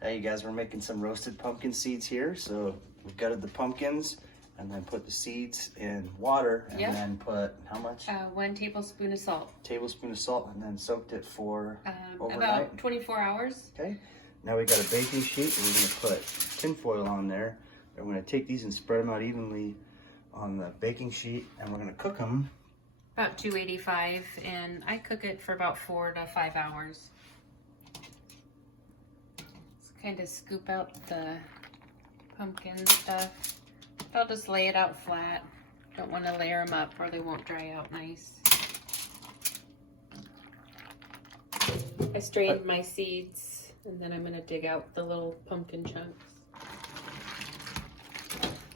Hey, you guys, we're making some roasted pumpkin seeds here. So we've gutted the pumpkins and then put the seeds in water and then put how much? 1 tablespoon of salt. Tablespoon of salt, and then soaked it for overnight. About 24 hours. Okay. Now we got a baking sheet, and we're gonna put tin foil on there. And we're gonna take these and spread them out evenly on the baking sheet, and we're gonna cook them. About 285, and I cook it for about 4 to 5 hours. Just kind of scoop out the pumpkin stuff. I'll just lay it out flat. Don't want to layer them up or they won't dry out nice. I strained my seeds, and then I'm going to dig out the little pumpkin chunks.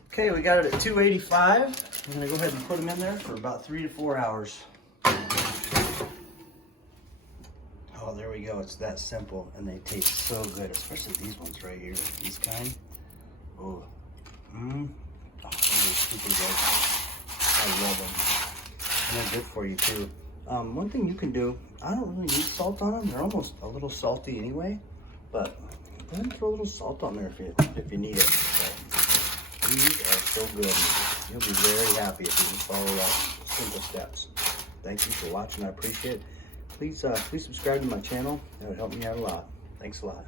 Okay, we got it at 285. I'm gonna go ahead and put them in there for about 3 to 4 hours. Oh, there we go. It's that simple, and they taste so good, especially these ones right here. These kind. Oh, oh, those are super good. I love them. And they're good for you too. One thing you can do, I don't really need salt on them. They're almost a little salty anyway, but go ahead and throw a little salt on there if you need it. So, these are so good. You'll be very happy if you just follow that simple steps. Thank you for watching. I appreciate it. Please subscribe to my channel. That would help me out a lot. Thanks a lot.